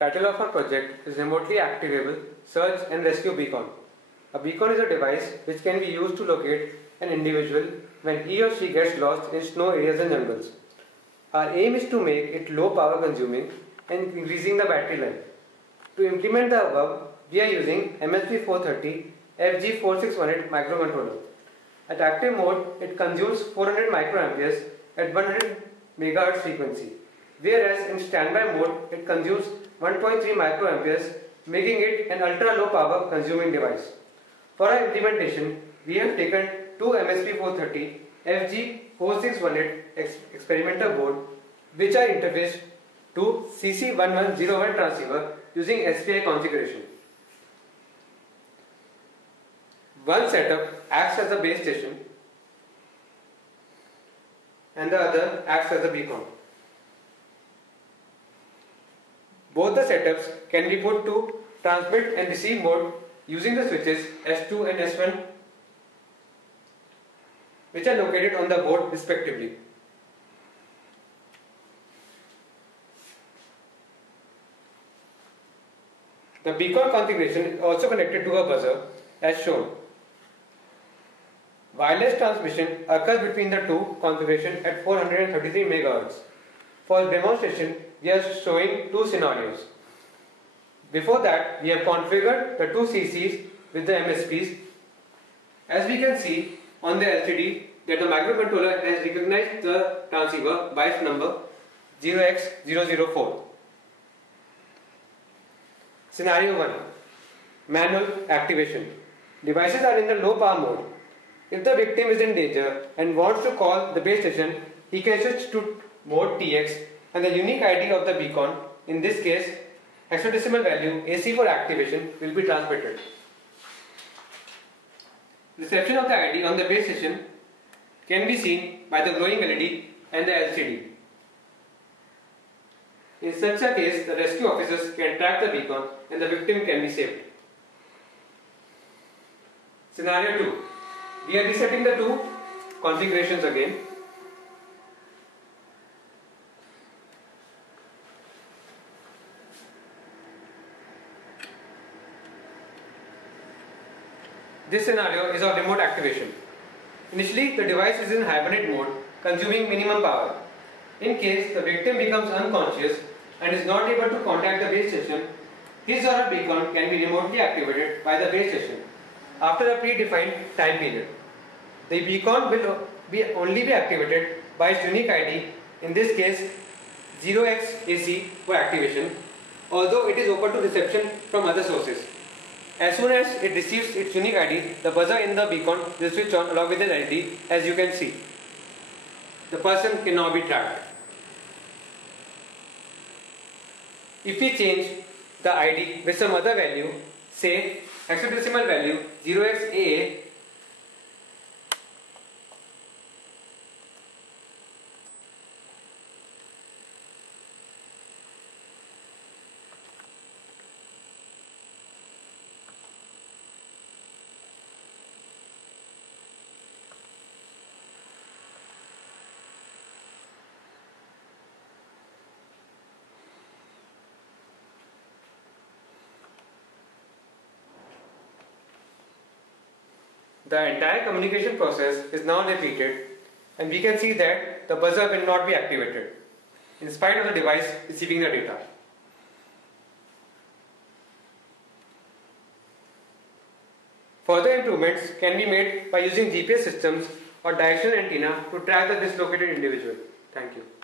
Title of our project is Remotely Activable Search and Rescue Beacon. A beacon is a device which can be used to locate an individual when he or she gets lost in snow areas and jungles. Our aim is to make it low power consuming and increasing the battery life. To implement the above, we are using MSP430 FG4618 microcontroller. At active mode, it consumes 400 microamperes at 100 MHz frequency, whereas in standby mode, it consumes 1.3 microamperes, making it an ultra low power consuming device. For our implementation, we have taken two MSP430 FG4618 experimental board which are interfaced to CC1101 transceiver using SPI configuration. One setup acts as a base station and the other acts as a beacon. Both the setups can be put to transmit and receive mode using the switches S2 and S1 which are located on the board respectively. The beacon configuration is also connected to a buzzer as shown. Wireless transmission occurs between the two configurations at 433 MHz. For demonstration, we are showing two scenarios. Before that, we have configured the two CCs with the MSPs. As we can see on the LCD that the microcontroller has recognized the transceiver by its number 0x004. Scenario 1. Manual activation. Devices are in the low power mode. If the victim is in danger and wants to call the base station, he can switch to mode TX and the unique ID of the beacon, in this case hexadecimal value AC for activation, will be transmitted. Reception of the ID on the base station can be seen by the glowing LED and the LCD. In such a case, the rescue officers can track the beacon and the victim can be saved. Scenario 2. We are resetting the two configurations again. This scenario is of remote activation. Initially, the device is in hibernate mode, consuming minimum power. In case the victim becomes unconscious and is not able to contact the base station, his or her beacon can be remotely activated by the base station after a predefined time period. The beacon will only be activated by its unique ID, in this case 0xAC for activation, although it is open to reception from other sources. As soon as it receives its unique ID, the buzzer in the beacon will switch on along with the LED, as you can see. The person can now be tracked. If we change the ID with some other value, say hexadecimal value 0xAA, the entire communication process is now repeated and we can see that the buzzer will not be activated in spite of the device receiving the data. Further improvements can be made by using GPS systems or directional antenna to track the dislocated individual. Thank you.